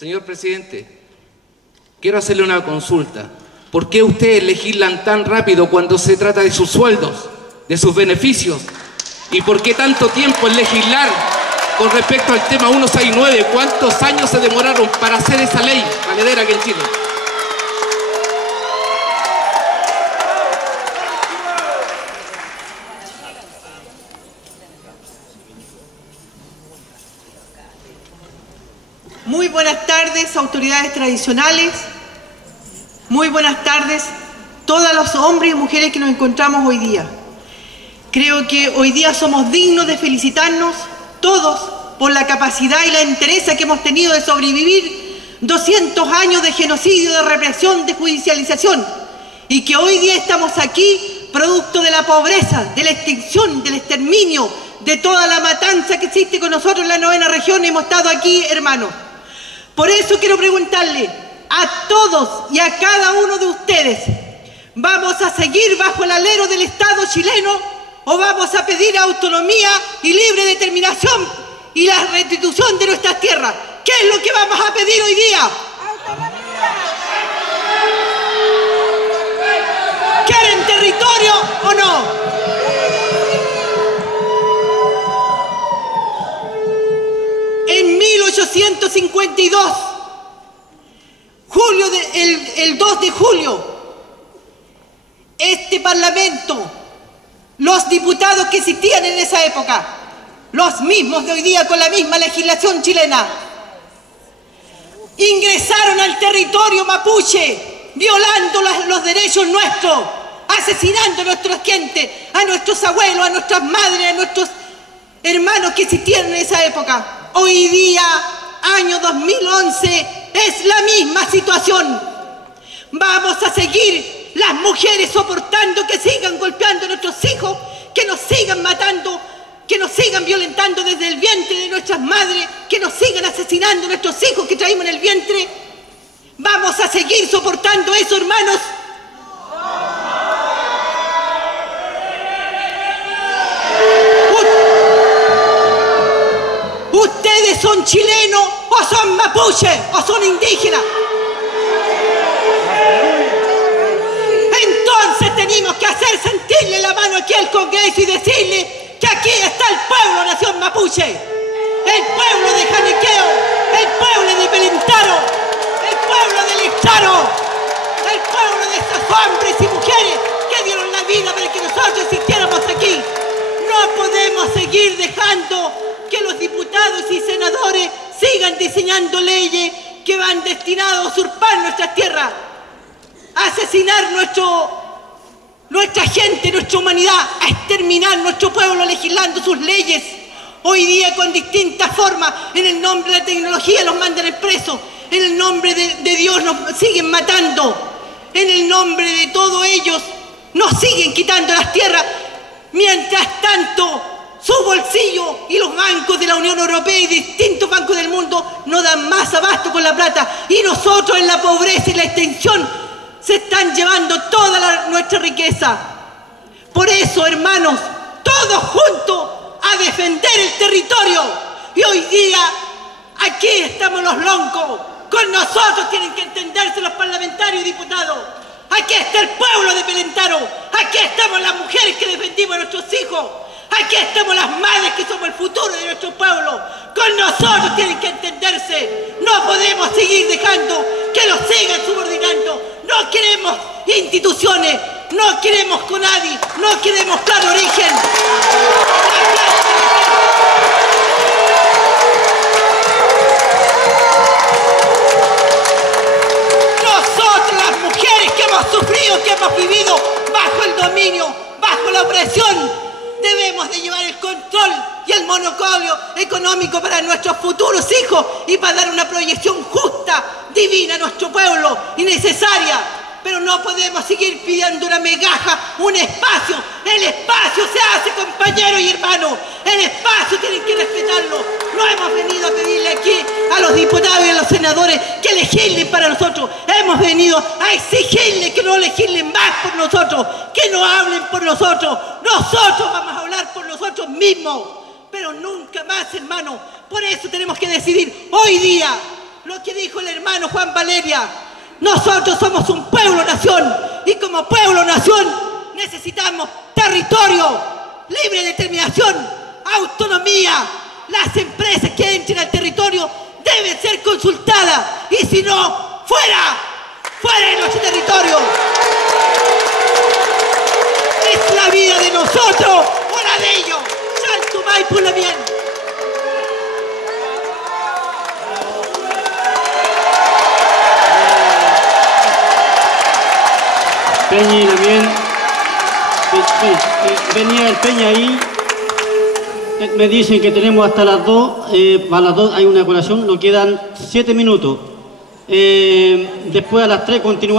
Señor presidente, quiero hacerle una consulta. ¿Por qué ustedes legislan tan rápido cuando se trata de sus sueldos, de sus beneficios? ¿Y por qué tanto tiempo en legislar con respecto al tema 169? ¿Cuántos años se demoraron para hacer esa ley valedera aquí en Chile? Muy buenas tardes, autoridades tradicionales. Muy buenas tardes, todos los hombres y mujeres que nos encontramos hoy día. Creo que hoy día somos dignos de felicitarnos todos por la capacidad y la entereza que hemos tenido de sobrevivir 200 años de genocidio, de represión, de judicialización, y que hoy día estamos aquí producto de la pobreza, de la extinción, del exterminio, de toda la matanza que existe con nosotros en la 9ª región. Hemos estado aquí, hermanos. Por eso quiero preguntarle a todos y a cada uno de ustedes, ¿vamos a seguir bajo el alero del Estado chileno o vamos a pedir autonomía y libre determinación y la restitución de nuestras tierras? ¿Qué es lo que vamos a pedir hoy día? ¡Autonomía! ¿Quieren territorio o no? En 1852, el 2 de julio, este Parlamento, los diputados que existían en esa época, los mismos de hoy día con la misma legislación chilena, ingresaron al territorio mapuche, violando los derechos nuestros, asesinando a nuestra gente, a nuestros abuelos, a nuestras madres, a nuestros hermanos que existían en esa época. Hoy día, año 2011, es la misma situación. Vamos a seguir las mujeres soportando que sigan golpeando a nuestros hijos, que nos sigan matando, que nos sigan violentando desde el vientre de nuestras madres, que nos sigan asesinando a nuestros hijos que traímos en el vientre. ¿Vamos a seguir soportando eso, hermanos? ¿Ustedes son chilenos o son mapuches o son indígenas? Entonces tenemos que hacer sentirle la mano aquí al Congreso y decirle que aquí está el pueblo nación mapuche, el pueblo de Janiqueo, el pueblo de Pelentaro, el pueblo de Lecharo, el pueblo de estos hombres y mujeres que dieron la vida para que nosotros existiéramos aquí. No podemos seguir dejando que los diputados y senadores sigan diseñando leyes que van destinadas a usurpar nuestras tierras, a asesinar nuestra gente, nuestra humanidad, a exterminar nuestro pueblo legislando sus leyes. Hoy día con distintas formas, en el nombre de la tecnología los mandan presos, en el nombre de Dios nos siguen matando, en el nombre de todos ellos nos siguen quitando las tierras. Mientras tanto, su bolsillo y los bancos de la Unión Europea y distintos bancos del mundo no dan más abasto con la plata, y nosotros en la pobreza y la extensión se están llevando toda nuestra riqueza. Por eso, hermanos, todos juntos a defender el territorio. Y hoy día aquí estamos los loncos, con nosotros tienen que entenderse los parlamentarios y diputados. Aquí está el pueblo de Pelentaro, aquí estamos las mujeres que defendimos a nuestros hijos, aquí estamos las madres que somos el futuro de nuestro pueblo. Con nosotros tienen que entenderse. No podemos seguir dejando que nos sigan subordinando. No queremos instituciones, no queremos CONADI, no queremos plan origen. Nosotros, las mujeres que hemos sufrido, que hemos vivido bajo el dominio, bajo la opresión, debemos de llevar el control y el monopolio económico para nuestros futuros hijos y para dar una proyección justa, divina a nuestro pueblo y necesaria. Pero no podemos seguir pidiendo una migaja, un espacio. El espacio se hace, compañeros y hermanos. El espacio tienen que respetarlo. No hemos venido a pedirle aquí a los diputados y a los senadores que legislen para nosotros. Hemos venido a exigirles que no legislen más por nosotros, que no hablen por nosotros. Nosotros vamos a hablar por nosotros mismos, pero nunca más, hermano. Por eso tenemos que decidir hoy día lo que dijo el hermano Juan Valeria. Nosotros somos un pueblo-nación y como pueblo-nación necesitamos territorio, libre determinación, autonomía. Las empresas que entren al territorio deben ser consultadas y si no, ¡fuera! ¡Fuera de nuestro territorio! Es la vida de nosotros o la de ellos. Salto Maipo la bien. Peña y también venía el Peña ahí. Me dicen que tenemos hasta las 2, a las 2 hay una colación, nos quedan 7 minutos. Después a las 3 continuamos.